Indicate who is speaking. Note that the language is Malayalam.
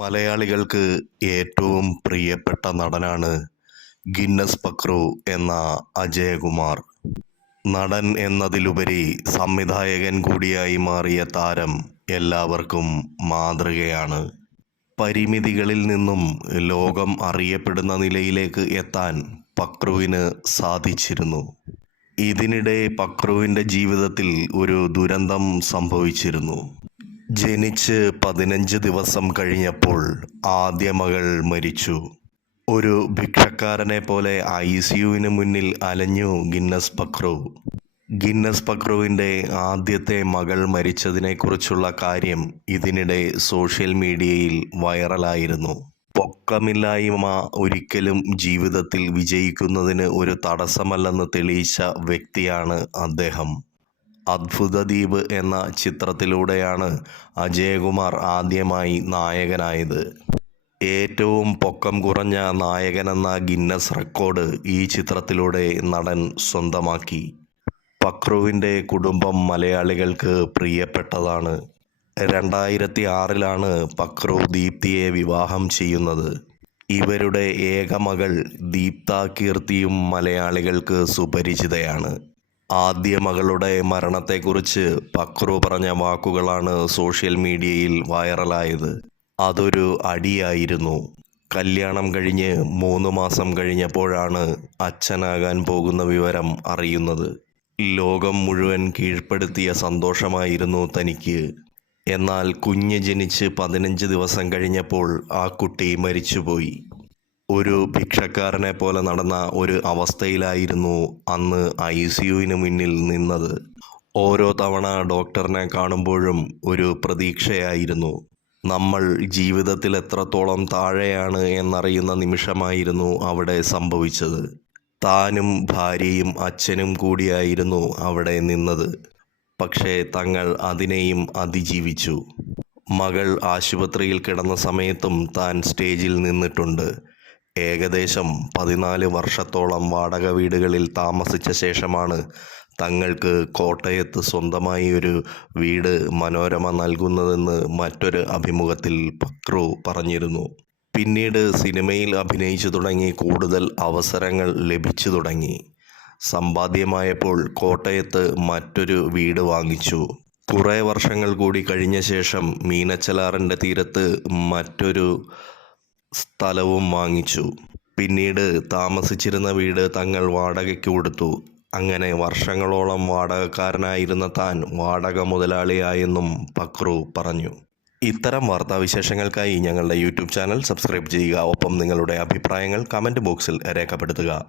Speaker 1: മലയാളികൾക്ക് ഏറ്റവും പ്രിയപ്പെട്ട നടനാണ് ഗിന്നസ് പക്രു എന്ന അജയകുമാർ. നടൻ എന്നതിലുപരി സംവിധായകൻ കൂടിയായി മാറിയ താരം എല്ലാവർക്കും മാതൃകയാണ്. പരിമിതികളിൽ നിന്നും ലോകം അറിയപ്പെടുന്ന നിലയിലേക്ക് എത്താൻ പക്രുവിന് സാധിച്ചിരുന്നു. ഇതിനിടെ പക്രുവിന്റെ ജീവിതത്തിൽ ഒരു ദുരന്തം സംഭവിച്ചിരുന്നു. ജനിച്ച് പതിനഞ്ച് ദിവസം കഴിഞ്ഞപ്പോൾ ആദ്യ മകൾ മരിച്ചു. ഒരു ഭിക്ഷക്കാരനെ പോലെ ഐ സിയുവിന് മുന്നിൽ അലഞ്ഞു ഗിന്നസ് പക്രു. ഗിന്നസ് പക്രുവിന്റെ ആദ്യത്തെ മകൾ മരിച്ചതിനെക്കുറിച്ചുള്ള കാര്യം ഇതിനിടെ സോഷ്യൽ മീഡിയയിൽ വൈറലായിരുന്നു. പൊക്കമില്ലായ്മ ഒരിക്കലും ജീവിതത്തിൽ വിജയിക്കുന്നതിന് ഒരു തടസ്സമല്ലെന്ന് തെളിയിച്ച വ്യക്തിയാണ് അദ്ദേഹം. അദ്ഭുത ദ്വീപ് എന്ന ചിത്രത്തിലൂടെയാണ് അജയകുമാർ ആദ്യമായി നായകനായത്. ഏറ്റവും പൊക്കം കുറഞ്ഞ നായകനെന്ന ഗിന്നസ് റെക്കോർഡ് ഈ ചിത്രത്തിലൂടെ നടൻ സ്വന്തമാക്കി. പക്രുവിന്റെ കുടുംബം മലയാളികൾക്ക് പ്രിയപ്പെട്ടതാണ്. രണ്ടായിരത്തി ആറിലാണ് പക്രു ദീപ്തിയെ വിവാഹം ചെയ്യുന്നത്. ഇവരുടെ ഏക മകൾ ദീപ്ത കീർത്തിയും മലയാളികൾക്ക് സുപരിചിതയാണ്. ആദ്യ മകളുടെ മരണത്തെക്കുറിച്ച് പക്രു പറഞ്ഞ വാക്കുകളാണ് സോഷ്യൽ മീഡിയയിൽ വൈറലായത്. അതൊരു അടിയായിരുന്നു. കല്യാണം കഴിഞ്ഞ് മൂന്ന് മാസം കഴിഞ്ഞപ്പോഴാണ് അച്ഛനാകാൻ പോകുന്ന വിവരം അറിയുന്നത്. ലോകം മുഴുവൻ കീഴ്പ്പെടുത്തിയ സന്തോഷമായിരുന്നു തനിക്ക്. എന്നാൽ കുഞ്ഞ് ജനിച്ച് പതിനഞ്ച് ദിവസം കഴിഞ്ഞപ്പോൾ ആ കുട്ടി മരിച്ചുപോയി. ഒരു ഭിക്ഷക്കാരനെ പോലെ നടന്ന ഒരു അവസ്ഥയിലായിരുന്നു അന്ന് ഐ സിയുവിന് മുന്നിൽ നിന്നത്. ഓരോ തവണ ഡോക്ടറിനെ കാണുമ്പോഴും ഒരു പ്രതീക്ഷയായിരുന്നു. നമ്മൾ ജീവിതത്തിൽ എത്രത്തോളം താഴെയാണ് എന്നറിയുന്ന നിമിഷമായിരുന്നു അവിടെ സംഭവിച്ചത്. താനും ഭാര്യയും അച്ഛനും കൂടിയായിരുന്നു അവിടെ നിന്നത്. പക്ഷേ തങ്ങൾ അതിനെയും അതിജീവിച്ചു. മകൾ ആശുപത്രിയിൽ കിടന്ന സമയത്തും താൻ സ്റ്റേജിൽ നിന്നിട്ടുണ്ട്. ഏകദേശം പതിനാല് വർഷത്തോളം വാടക വീടുകളിൽ താമസിച്ച ശേഷമാണ് തങ്ങൾക്ക് കോട്ടയത്ത് സ്വന്തമായി ഒരു വീട് മനോരമ നൽകുന്നതെന്ന് മറ്റൊരു അഭിമുഖത്തിൽ പക്രു പറഞ്ഞിരുന്നു. പിന്നീട് സിനിമയിൽ അഭിനയിച്ചു തുടങ്ങി കൂടുതൽ അവസരങ്ങൾ ലഭിച്ചു തുടങ്ങി. സമ്പാദ്യമായപ്പോൾ കോട്ടയത്ത് മറ്റൊരു വീട് വാങ്ങിച്ചു. കുറേ വർഷങ്ങൾ കൂടി കഴിഞ്ഞ ശേഷം മീനച്ചലാറിന്റെ തീരത്ത് മറ്റൊരു സ്ഥലവും വാങ്ങിച്ചു. പിന്നീട് താമസിച്ചിരുന്ന വീട് തങ്ങൾ വാടകയ്ക്ക് കൊടുത്തു. അങ്ങനെ വർഷങ്ങളോളം വാടകക്കാരനായിരുന്ന താൻ വാടക മുതലാളിയായെന്നും പക്രു പറഞ്ഞു. ഇത്തരം വാർത്താവിശേഷങ്ങൾക്കായി ഞങ്ങളുടെ യൂട്യൂബ് ചാനൽ സബ്സ്ക്രൈബ് ചെയ്യുക. ഒപ്പം നിങ്ങളുടെ അഭിപ്രായങ്ങൾ കമന്റ് ബോക്സിൽ രേഖപ്പെടുത്തുക.